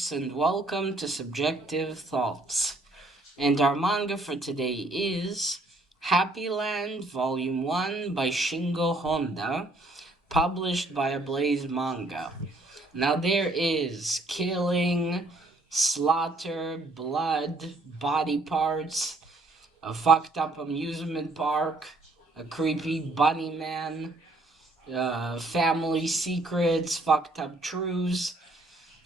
folks, and welcome to Subjective Thoughts. And our manga for today is Happyland Volume 1 by Shingo Honda, published by Ablaze Manga. Now there is killing, slaughter, blood, body parts, a fucked up amusement park, a creepy bunny man, family secrets, fucked up truths,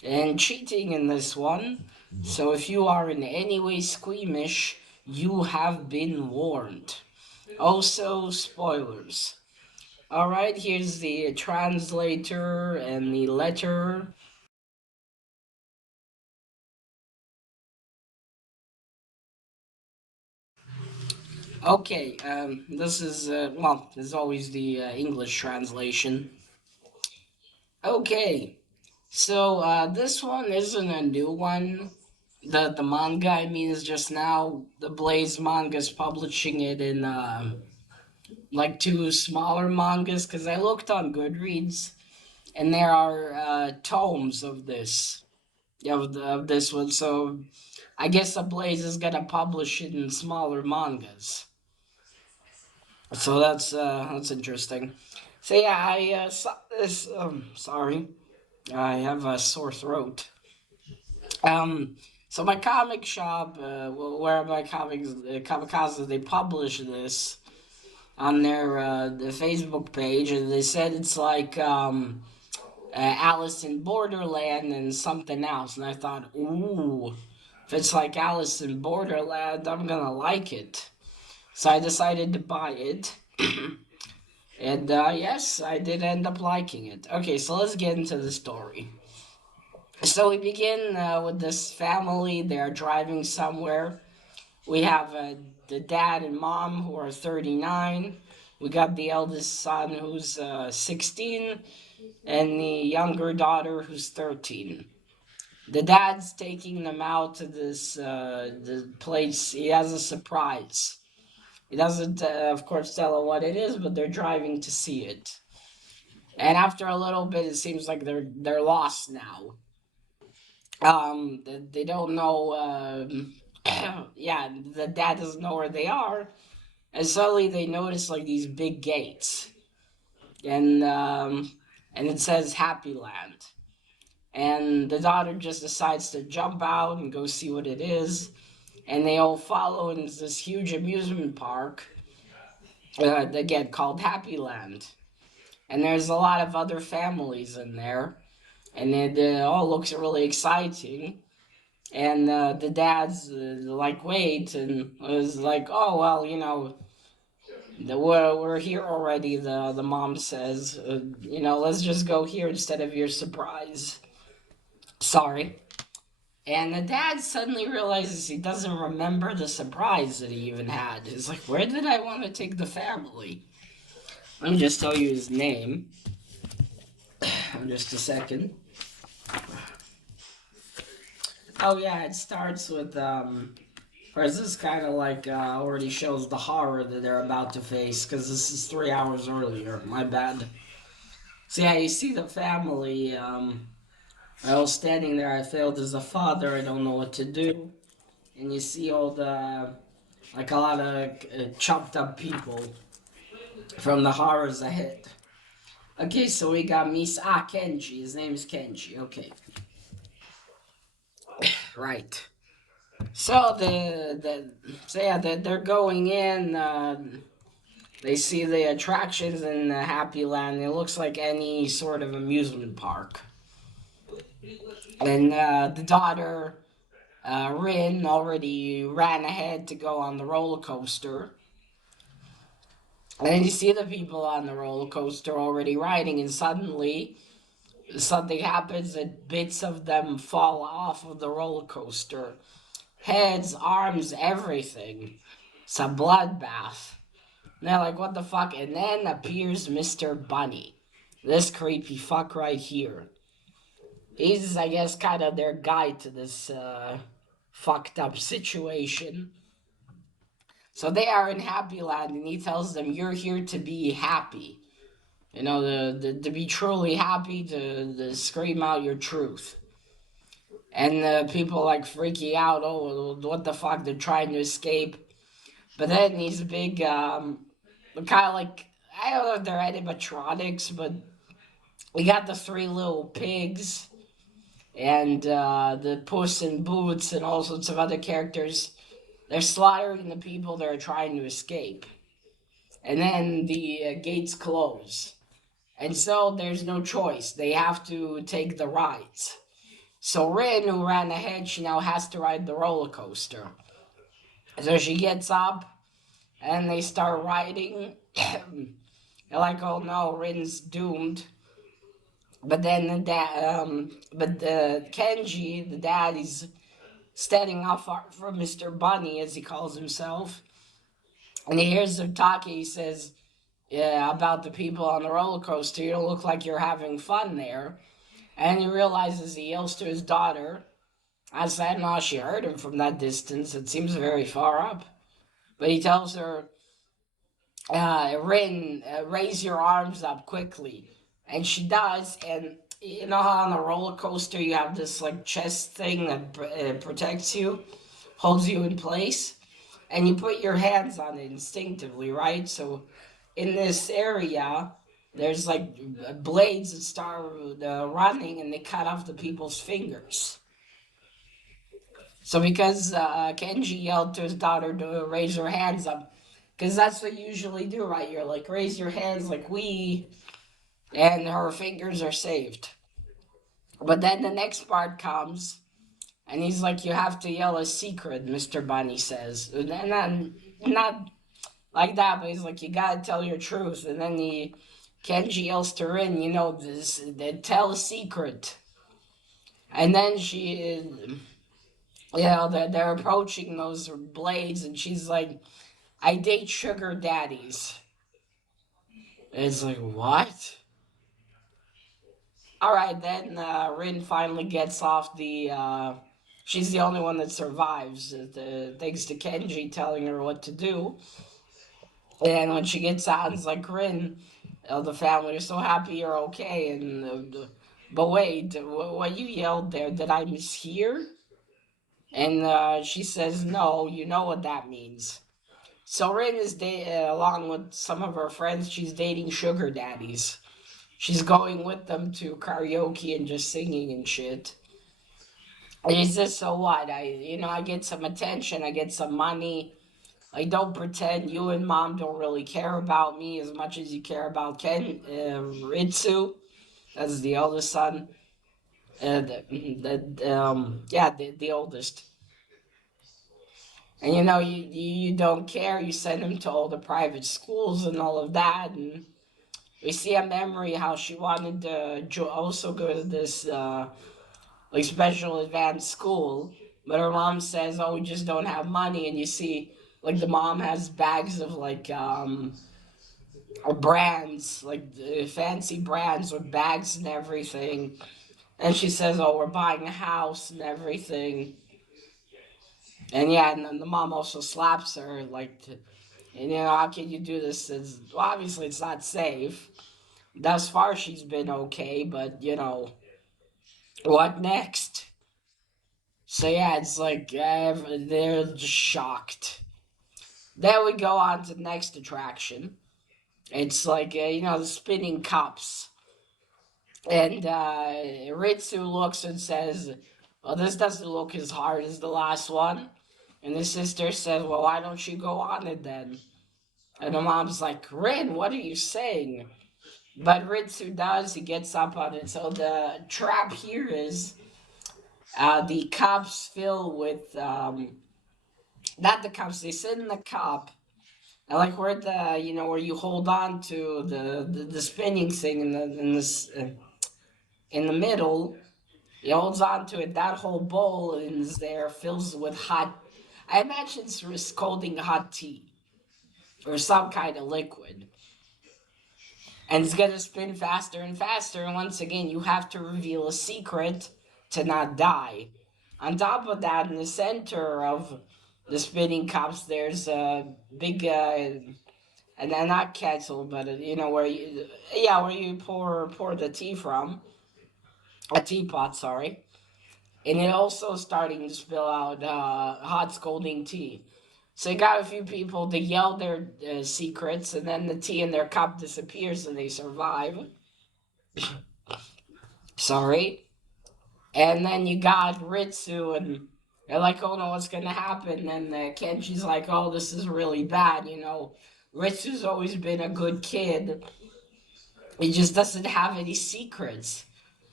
and cheating in this one. So if you are in any way squeamish, you have been warned. Also, spoilers. Alright, here's the translator and the letter. Okay, this is, this is always the English translation. Okay, so this one isn't a new one. The manga, I mean, is just now the Blaze manga is publishing it in like two smaller mangas because I looked on Goodreads and there are tomes of of this one. So I guess the Blaze is gonna publish it in smaller mangas. So that's interesting. So yeah, I saw this. Sorry, I have a sore throat. Um, so my comic shop, where my comics, Kamikaze, they publish this on their the Facebook page, and they said it's like Alice in Borderland and something else, and I thought, ooh, if it's like Alice in Borderland, I'm gonna like it. So I decided to buy it, and yes, I did end up liking it. Okay, so let's get into the story. So we begin with this family. They're driving somewhere. We have the dad and mom who are 39. We got the eldest son who's 16, and the younger daughter who's 13. The dad's taking them out to this the place. He has a surprise. He doesn't, of course, tell them what it is, but they're driving to see it. And after a little bit, it seems like they're lost now. They don't know. Yeah, the dad doesn't know where they are, and suddenly they notice like these big gates, and and it says Happyland. And the daughter just decides to jump out and go see what it is, and they all follow in this huge amusement park, again called Happyland. And there's a lot of other families in there, and it all looks really exciting. And the dad's like, wait, and was like, oh well, we're here already. The mom says, let's just go here instead of your surprise. Sorry. And the dad suddenly realizes he doesn't remember the surprise that he even had. He's like, where did I want to take the family? Let me just tell you his name. Just a second. Oh yeah, it starts with whereas this kind of like already shows the horror that they're about to face because this is 3 hours earlier. My bad. So yeah, you see the family. I was standing there. I failed as a father. I don't know what to do. And you see all the like a lot of chopped up people from the horrors ahead. Okay, so we got Kenji. His name is Kenji. Okay, right. So so yeah, they're going in. They see the attractions in Happy Land. It looks like any sort of amusement park. And the daughter, Rin, already ran ahead to go on the roller coaster. And then you see the people on the roller coaster already riding, and suddenly something happens and bits of them fall off of the roller coaster. Heads, arms, everything. It's a bloodbath. And they're like, what the fuck? And then appears Mr. Bunny. This creepy fuck right here. He's, I guess, kind of their guide to this fucked up situation. So they are in Happy Land, and he tells them, you're here to be happy. To be truly happy, to scream out your truth. and people like freaking out. Oh, what the fuck? They're trying to escape, but then these big, kind of like, I don't know if they're animatronics, but we got the three little pigs and the Puss in Boots and all sorts of other characters. They're slaughtering the people that are trying to escape, and then the gates close, and so there's no choice. They have to take the rides. So Rin, who ran ahead, she now has to ride the roller coaster. So she gets up and they start riding. They're like, "Oh no, Rin's doomed." But then but the Kenji, the dad, is standing off from Mr. Bunny, as he calls himself, and he hears them talking. He says, "Yeah, about the people on the roller coaster. You don't look like you're having fun there." And he realizes, he yells to his daughter. I said, "No, she heard him from that distance. It seems very far up." But he tells her, Rin, raise your arms up quickly. And she does. And you know how on a roller coaster you have this like chest thing that protects you, holds you in place? And you put your hands on it instinctively, right? So in this area, there's like blades that start running and they cut off the people's fingers. So because Kenji yelled to his daughter to raise her hands up, because that's what you usually do, right? You're like, raise your hands like we, and her fingers are saved. But then the next part comes, and he's like, you have to yell a secret, Mr. Bunny says. And then, not like that, but he's like, you gotta tell your truth. And then Kenji yells to Rin, this, tell a secret. And then they're approaching those blades, and she's like, I date sugar daddies. And it's like, what? All right, then Rin finally gets off the. She's the only one that survives, thanks to Kenji telling her what to do. And when she gets out, it's like, Rin, the family are so happy you're okay. And but wait, what you yelled there? Did I mishear? And she says, no, you know what that means. So Rin is along with some of her friends. She's dating sugar daddies. She's going with them to karaoke and just singing and shit. And he says, so what? I get some attention. I get some money. I don't pretend you and mom don't really care about me as much as you care about Ritsu. That's the eldest son. Yeah, the oldest. And you don't care. You send him to all the private schools and all of that. And we see a memory how she wanted to also go to this like special advanced school, but her mom says, "Oh, we just don't have money." And you see, like the mom has bags of like brands, like fancy brands with bags and everything. And she says, "Oh, we're buying a house and everything." And yeah, and then the mom also slaps her, like, how can you do this? Well, obviously, it's not safe. Thus far, she's been okay, but what next? So yeah, it's like they're just shocked. Then we go on to the next attraction. It's like the spinning cups, and Ritsu looks and says, "Well, this doesn't look as hard as the last one." And the sister says, "Well, why don't you go on it then?" And the mom's like, "Rin, what are you saying?" But Ritsu does. He gets up on it. So the trap here is the cups fill with not the cups. They sit in the cup. I like where where you hold on to the spinning thing in the middle. He holds on to it. That whole bowl is there, fills with hot. I imagine it's scalding hot tea or some kind of liquid, and it's gonna spin faster and faster. And once again, you have to reveal a secret to not die. On top of that, in the center of the spinning cups, there's a big and then not kettle, but where where you pour the tea from, a teapot, sorry. and it also starting to spill out hot scalding tea. So you got a few people to yell their secrets, and then the tea in their cup disappears, and they survive. Sorry. And then you got Ritsu, and they're like, "Oh no, what's gonna happen?" And Kenji's like, "Oh, this is really bad. Ritsu's always been a good kid. He just doesn't have any secrets."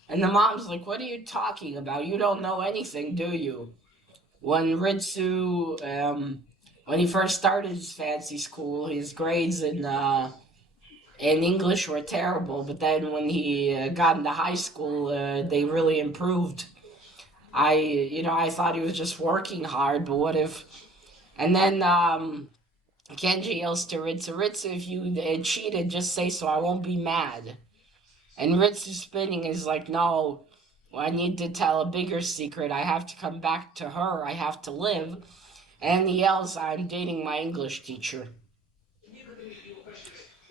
And the mom's like, "What are you talking about? You don't know anything, do you?" When Ritsu, when he first started his fancy school, his grades in English were terrible. But then when he got into high school, they really improved. I thought he was just working hard, but what if? And then Kenji yells to Ritsu, "Ritsu, if you cheated, just say so. I won't be mad." And Ritsu spinning is like, "No, I need to tell a bigger secret. I have to come back to her. I have to live." And he yells, "I'm dating my English teacher."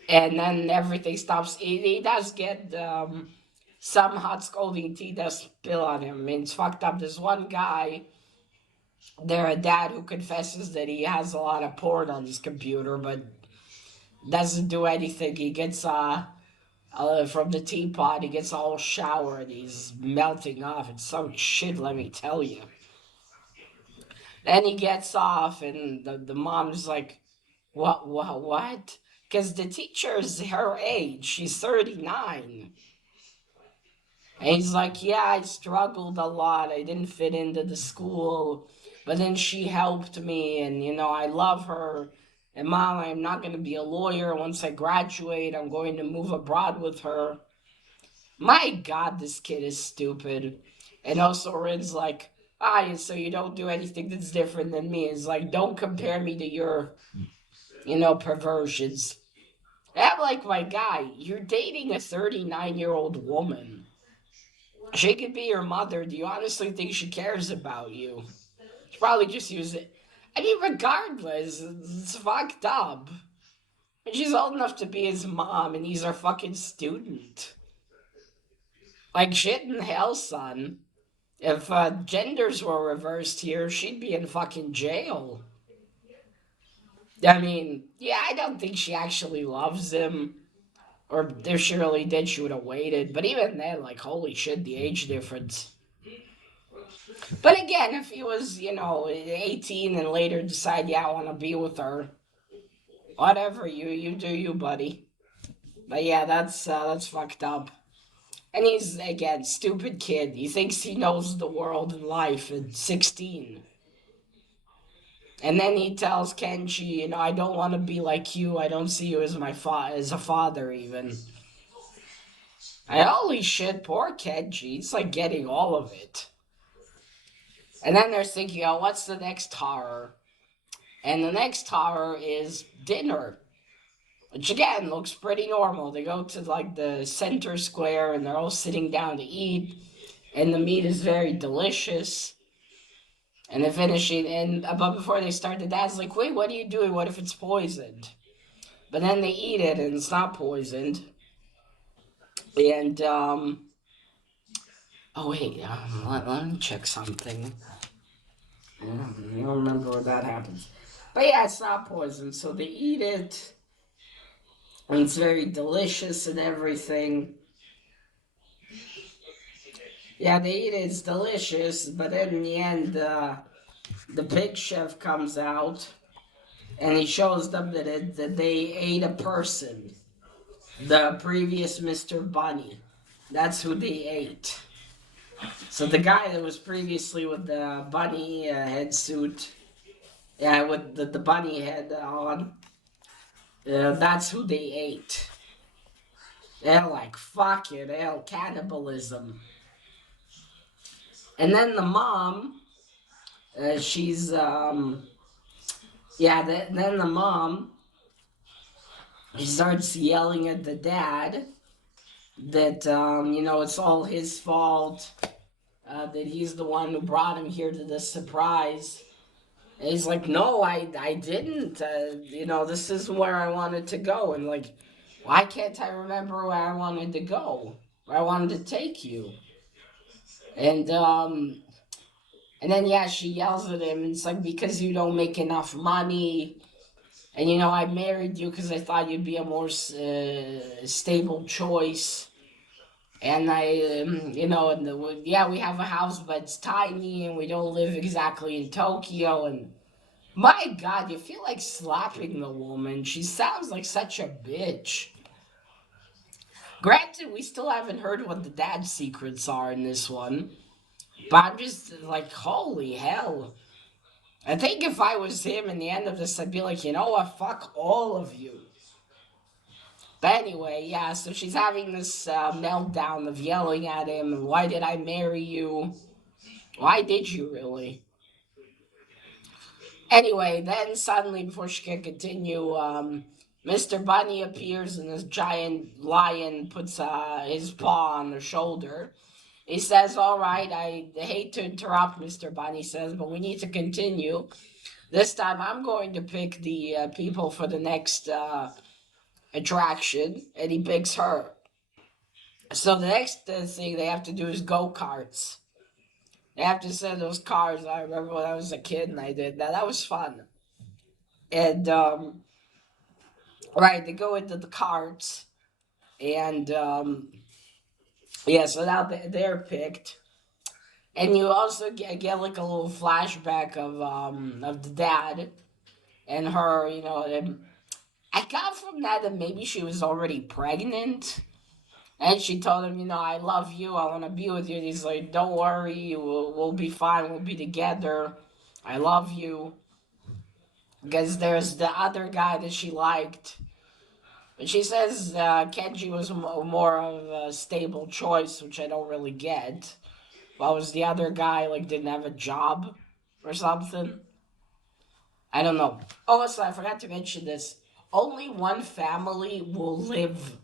And then everything stops. He does get some hot scolding tea does spill on him. I mean, it's fucked up. There's one guy, there, a dad who confesses that he has a lot of porn on his computer, but doesn't do anything. He gets from the teapot, he gets a whole shower and he's melting off. It's some shit, let me tell you. Then he gets off, and the mom's like, what? Because the teacher's her age. She's 39. And he's like, "Yeah, I struggled a lot. I didn't fit into the school. But then she helped me, and, I love her. And mom, I'm not going to be a lawyer. Once I graduate, I'm going to move abroad with her." My God, this kid is stupid. And also, Rin's like, so you don't do anything that's different than me. It's like, don't compare me to your, perversions. I'm like, my guy, you're dating a 39-year-old woman. She could be your mother. Do you honestly think she cares about you? She probably just use it. I mean, regardless, it's fucked up. And she's old enough to be his mom, and he's her fucking student. Like, shit in hell, son. If genders were reversed here, she'd be in fucking jail. I mean, yeah, I don't think she actually loves him. Or if she really did, she would have waited. But even then, like, holy shit, the age difference. But again, if he was, 18 and later decide, "Yeah, I want to be with her," whatever, you do you, buddy. But yeah, that's fucked up. And he's, again, stupid kid. He thinks he knows the world and life at 16. And then he tells Kenji, "I don't want to be like you. I don't see you as as a father even." Holy shit, poor Kenji. He's like getting all of it. And then they're thinking, "Oh, what's the next horror?" And the next horror is dinner, which again looks pretty normal. They go to like the center square and they're all sitting down to eat, and the meat is very delicious. And they finish it, and but before they start, the dad's like, "Wait, what are you doing? What if it's poisoned?" But then they eat it, and it's not poisoned. And oh wait, let me check something. I don't remember what that happens. But yeah, it's not poison, so they eat it, and it's very delicious and everything. Yeah, they eat it, it's delicious, but then in the end, the big chef comes out, and he shows them that they ate a person. The previous Mr. Bunny. That's who they ate. So the guy that was previously with the bunny head suit, yeah, with the bunny head on, that's who they ate. They're like, fuck it, hell, cannibalism. And then the mom, she's, yeah, then the mom, she starts yelling at the dad that, it's all his fault, that he's the one who brought him here to this surprise. And he's like, "No, I didn't. This isn't where I wanted to go." And like, why can't I remember where I wanted to go? Where I wanted to take you? And And then yeah, she yells at him. It's like because you don't make enough money, and I married you because I thought you'd be a more stable choice. And yeah, we have a house, but it's tiny, and we don't live exactly in Tokyo. And my God, you feel like slapping the woman. She sounds like such a bitch. Granted, we still haven't heard what the dad's secrets are in this one, but I'm just like, holy hell. I think if I was him in the end of this, I'd be like, you know what, fuck all of you. But anyway, yeah, so she's having this meltdown of yelling at him, why did I marry you? Why did you really? Anyway, then suddenly, before she can continue, Mr. Bunny appears and this giant lion puts his paw on her shoulder. He says, all right, I hate to interrupt, Mr. Bunny says, but we need to continue. This time I'm going to pick the people for the next attraction, and he picks her. So the next thing they have to do is go karts. They have to send those cars. I remember when I was a kid and I did that. That was fun. And right, they go into the carts, and yeah, so now they're picked, and you also get like a little flashback of the dad and her. And I got from that maybe she was already pregnant. And she told him, I love you. I want to be with you. And he's like, don't worry. We'll be fine. We'll be together. I love you. Because there's the other guy that she liked. But she says Kenji was more of a stable choice, which I don't really get. Well, was the other guy, like, didn't have a job or something? I don't know. Oh, so I forgot to mention this. Only one family will live.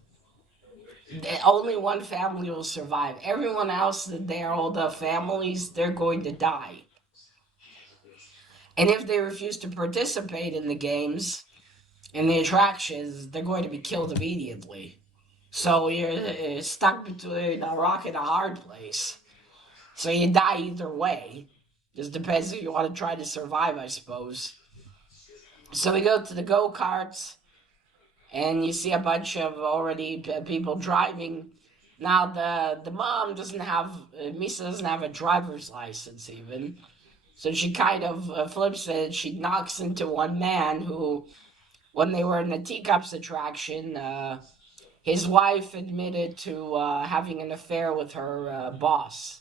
Only one family will survive. Everyone else, they're all the families, they're going to die. And if they refuse to participate in the games, in the attractions, they're going to be killed immediately. So you're stuck between a rock and a hard place. So you die either way. Just depends if you want to try to survive, I suppose. So we go to the go karts, and you see a bunch of already people driving. Now the mom doesn't have Misa doesn't have a driver's license even, so she kind of flips it. She knocks into one man who, when they were in the teacups attraction, his wife admitted to having an affair with her boss,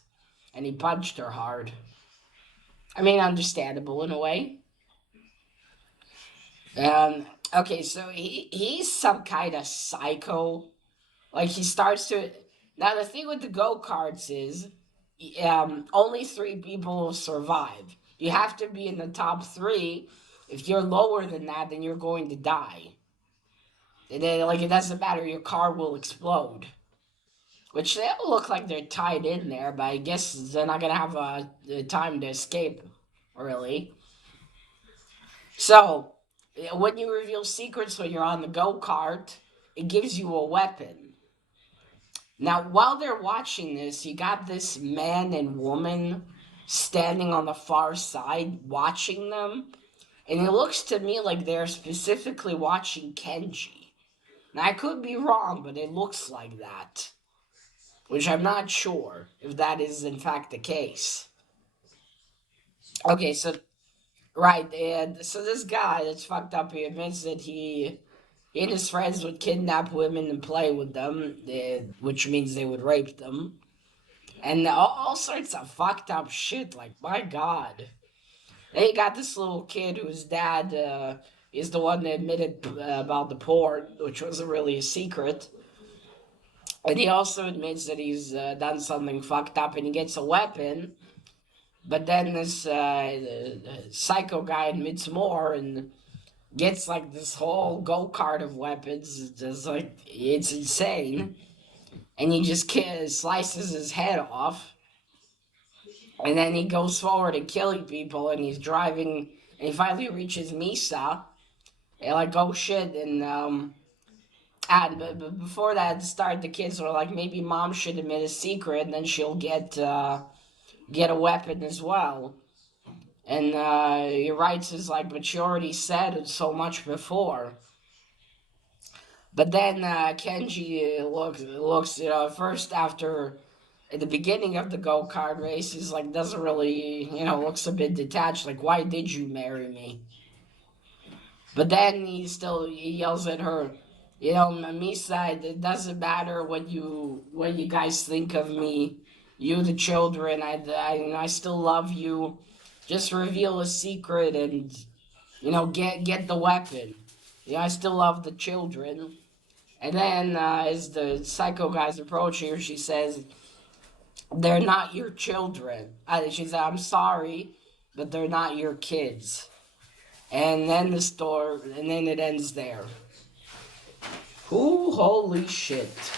and he punched her hard. I mean, understandable in a way. Okay, so he's some kind of psycho. Like he starts to. Now the thing with the go karts is, only three people will survive. You have to be in the top three. If you're lower than that, then you're going to die. And then, like, it doesn't matter. Your car will explode. Which they all look like they're tied in there, but I guess they're not gonna have time to escape, really. So, when you reveal secrets when you're on the go kart, it gives you a weapon. Now, while they're watching this, you got this man and woman standing on the far side watching them, and it looks to me like they're specifically watching Kenji. Now, I could be wrong, but it looks like that, which I'm not sure if that is in fact the case. Okay, so right, and so this guy that's fucked up, he admits that he and his friends would kidnap women and play with them, which means they would rape them. And all sorts of fucked up shit. Like, my God. They got this little kid whose dad is the one that admitted about the porn, which wasn't really a secret. And he also admits that he's done something fucked up and he gets a weapon. But then this psycho guy admits more and gets like this whole go kart of weapons. It's just like, it's insane. And he just slices his head off. And then he goes forward and killing people, and he's driving, and he finally reaches Misa, and like, oh shit, but before that start, the kids were like, maybe mom should admit a secret, and then she'll get a weapon as well. And he writes is like, but she already said it so much before. But then Kenji looks, first after at the beginning of the go kart race, he's like doesn't really, looks a bit detached. Like, why did you marry me? But then he yells at her, Misa, it doesn't matter what you guys think of me, you the children. I still love you. Just reveal a secret and get the weapon. I still love the children. And then as the psycho guys approach her, she says, "They're not your children." She said, "I'm sorry, but they're not your kids." And then and then it ends there. Ooh, holy shit.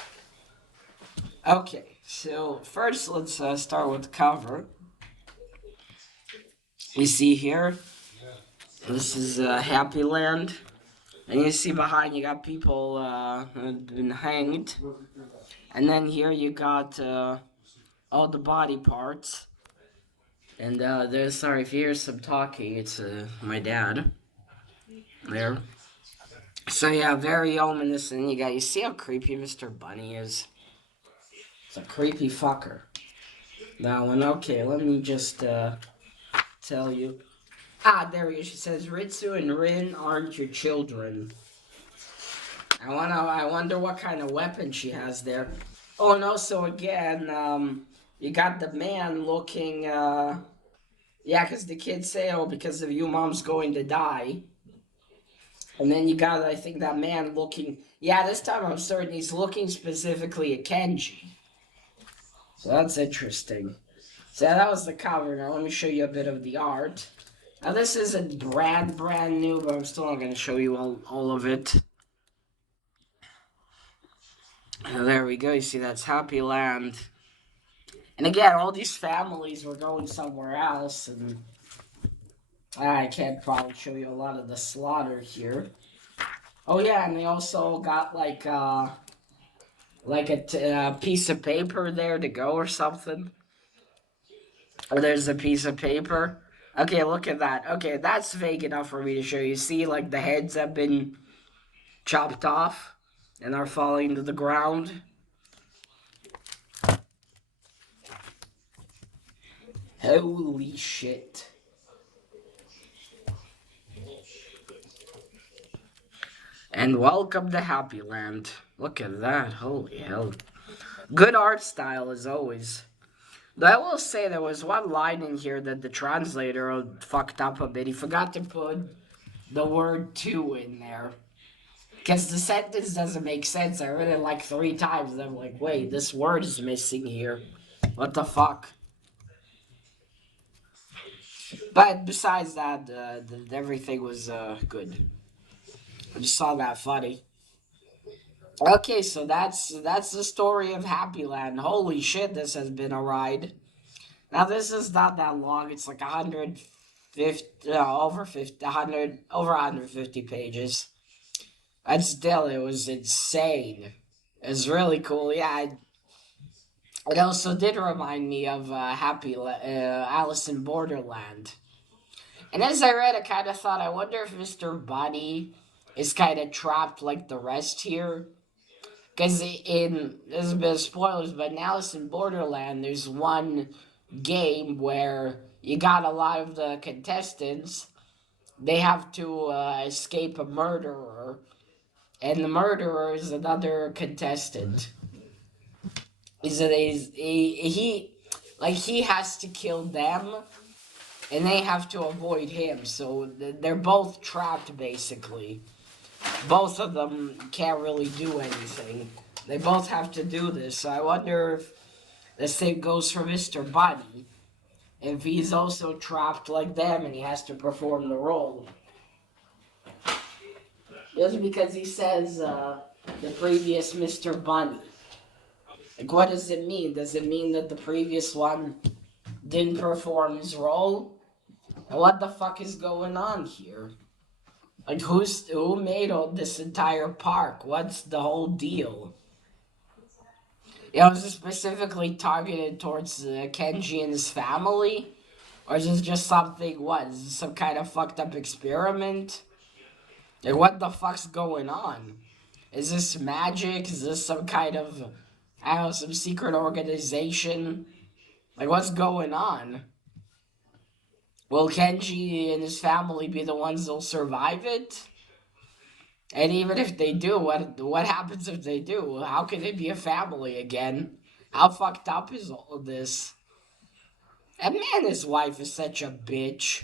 Okay, so first let's start with the cover. You see here, this is Happyland. And you see behind you got people been hanged. And then here you got all the body parts. And there's, sorry if you hear some talking, it's my dad there. So yeah, very ominous. And you see how creepy Mr. Bunny is? It's a creepy fucker. That one, okay, let me just tell you. Ah, there he is. She says, Ritsu and Rin aren't your children. I wonder what kind of weapon she has there. Oh no, so again, you got the man looking, yeah, because the kids say, oh, because of you, mom's going to die. And then you got, I think, that man looking, yeah, this time I'm certain he's looking specifically at Kenji. So that's interesting. So that was the cover. Now let me show you a bit of the art. Now this isn't brand new, but I'm still not going to show you all of it. There we go. You see, that's Happyland. And again, all these families were going somewhere else, and I can't probably show you a lot of the slaughter here. Oh yeah, and they also got like a piece of paper there to go or something. Or there's a piece of paper. Okay, look at that. Okay, that's vague enough for me to show you. See, like the heads have been chopped off and are falling to the ground. Holy shit. And welcome to Happyland. Look at that. Holy hell. Good art style as always. Though I will say there was one line in here that the translator fucked up a bit. He forgot to put the word two in there. Because the sentence doesn't make sense. I read it like 3 times and I'm like, wait, this word is missing here. What the fuck? But besides that, everything was good. I just saw that funny. Okay, so that's the story of Happyland. Holy shit, this has been a ride. Now this is not that long. It's like 150, over 50, 100, over 150 pages. And still, it was insane. It's really cool. Yeah, it also did remind me of Alice in Borderland. And as I read, I kind of thought, I wonder if Mr. Bunny is kind of trapped like the rest here. Because there's a bit of spoilers, but in Alice in Borderland, there's one game where you got a lot of the contestants. They have to escape a murderer, and the murderer is another contestant. He has to kill them, and they have to avoid him. So they're both trapped basically. Both of them can't really do anything. They both have to do this. So I wonder if the same goes for Mr. Bunny. If he's also trapped like them and he has to perform the role. Just because he says the previous Mr. Bunny. Like, what does it mean? Does it mean that the previous one didn't perform his role? And what the fuck is going on here? Like, who made this entire park? What's the whole deal? Was it specifically targeted towards Kenji and his family? Or is this just something, what? Is this some kind of fucked up experiment? Like, what the fuck's going on? Is this magic? Is this some kind of, I don't know, some secret organization? Like, what's going on? Will Kenji and his family be the ones that'll survive it? And even if they do, what happens if they do? How can they be a family again? How fucked up is all of this? And man, his wife is such a bitch.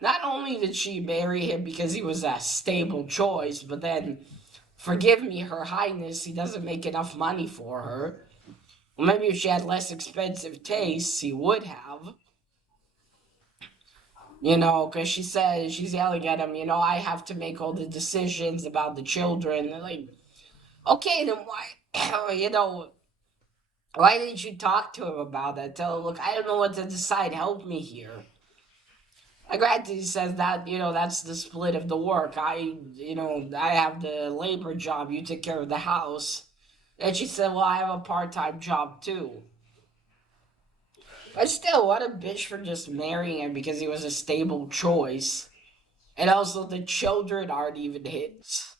Not only did she marry him because he was a stable choice, but then, forgive me, Her Highness, he doesn't make enough money for her. Well, maybe if she had less expensive tastes, he would have. Because she says, she's yelling at him, I have to make all the decisions about the children. And like, okay, then why, why didn't you talk to him about that? Tell him, look, I don't know what to decide. Help me here. Granted, he says that, that's the split of the work. I have the labor job. You take care of the house. And she said, well, I have a part-time job too. But still, what a bitch for just marrying him because he was a stable choice. And also, the children aren't even his.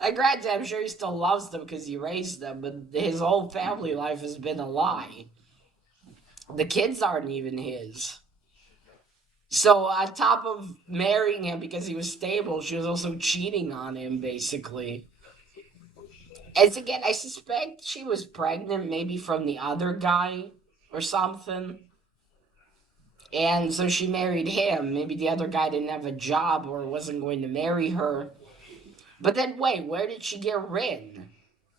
Granted, I'm sure he still loves them because he raised them, but his whole family life has been a lie. The kids aren't even his. So, on top of marrying him because he was stable, she was also cheating on him, basically. As again, I suspect she was pregnant, maybe from the other guy or something. And so she married him. Maybe the other guy didn't have a job or wasn't going to marry her. But then, wait, where did she get Rin?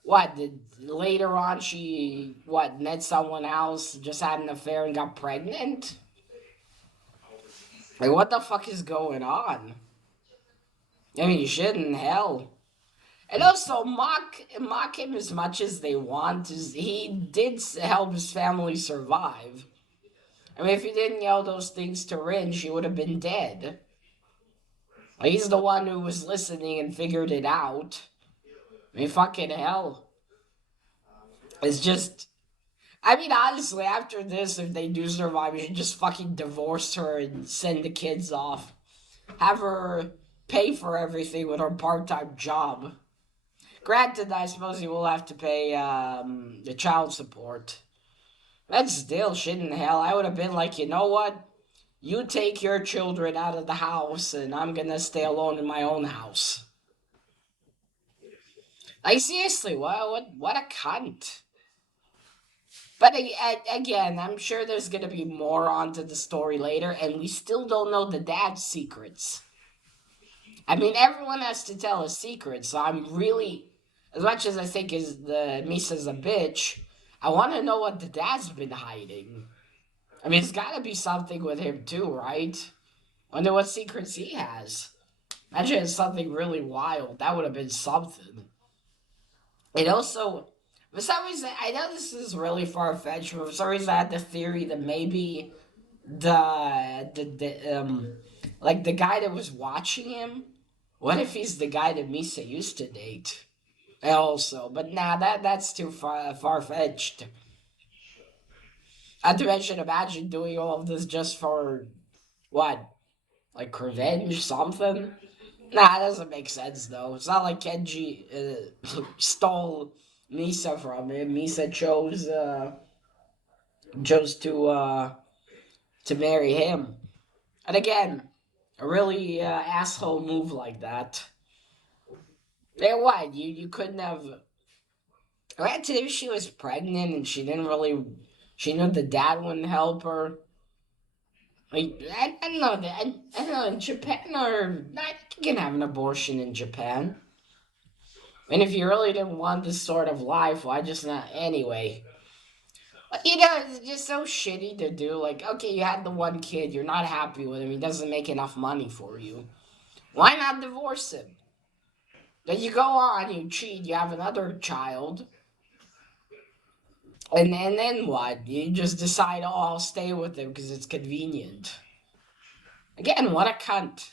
What, did later on she, met someone else, just had an affair and got pregnant? Like, what the fuck is going on? I mean, you shouldn't, hell. And also, mock him as much as they want. He did help his family survive. I mean, if he didn't yell those things to Rin, she would have been dead. Like, he's the one who was listening and figured it out. I mean, fucking hell. It's just... I mean, honestly, after this, if they do survive, you should just fucking divorce her and send the kids off. Have her pay for everything with her part-time job. Granted, I suppose you will have to pay the child support. That's still shit in hell. I would have been like, you know what? You take your children out of the house, and I'm gonna stay alone in my own house. Like, seriously, what a cunt. But again, I'm sure there's gonna be more onto the story later, and we still don't know the dad's secrets. I mean, everyone has to tell a secret, so I'm really, as much as I think is the Misa's a bitch, I want to know what the dad's been hiding. I mean, it's got to be something with him too, right? Wonder what secrets he has. Imagine it's something really wild. That would have been something. And also, for some reason, I know this is really far fetched, but for some reason, I had the theory that maybe the like the guy that was watching him. What if he's the guy that Misa used to date? Also, but nah, that's too far fetched. Not to mention, imagine doing all of this just for what, like revenge, something. Nah, it doesn't make sense though. It's not like Kenji stole Misa from him. Misa chose to marry him. And again, a really asshole move like that. Yeah, what? You couldn't have. Granted, if she was pregnant and she didn't really, she knew the dad wouldn't help her. Like I don't know. I don't know, in Japan, or I think you can have an abortion in Japan. And if you really didn't want this sort of life, why just not? Anyway, but, it's just so shitty to do. Like, okay, you had the one kid, you're not happy with him, he doesn't make enough money for you. Why not divorce him? Then you go on, you cheat, you have another child, and then what? You just decide, oh, I'll stay with him because it's convenient. Again, what a cunt.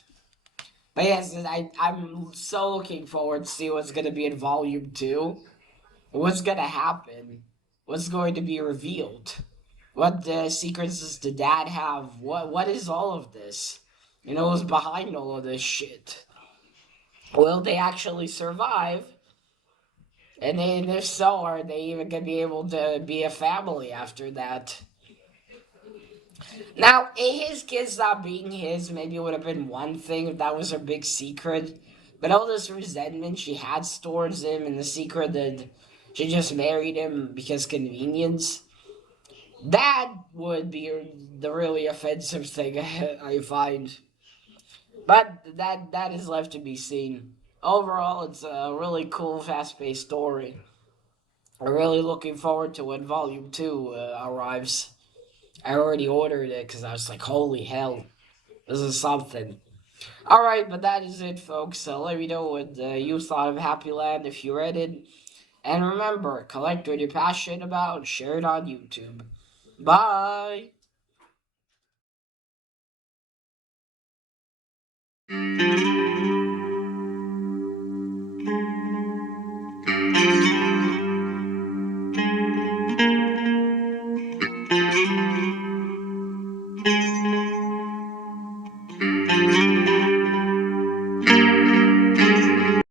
But yes, I'm so looking forward to see what's going to be in Volume 2. What's going to happen? What's going to be revealed? What secrets does the dad have? What is all of this? Who's behind all of this shit? Will they actually survive? And if so, are they even gonna be able to be a family after that? Now, his kids not being his maybe would have been one thing if that was her big secret. But all this resentment she had towards him and the secret that she just married him because convenience, that would be the really offensive thing I find. But that is left to be seen. Overall, it's a really cool, fast-paced story. I'm really looking forward to when Volume 2 arrives. I already ordered it because I was like, holy hell, this is something. Alright, but that is it, folks. So let me know what you thought of Happyland if you read it. And remember, collect what you're passionate about and share it on YouTube. Bye!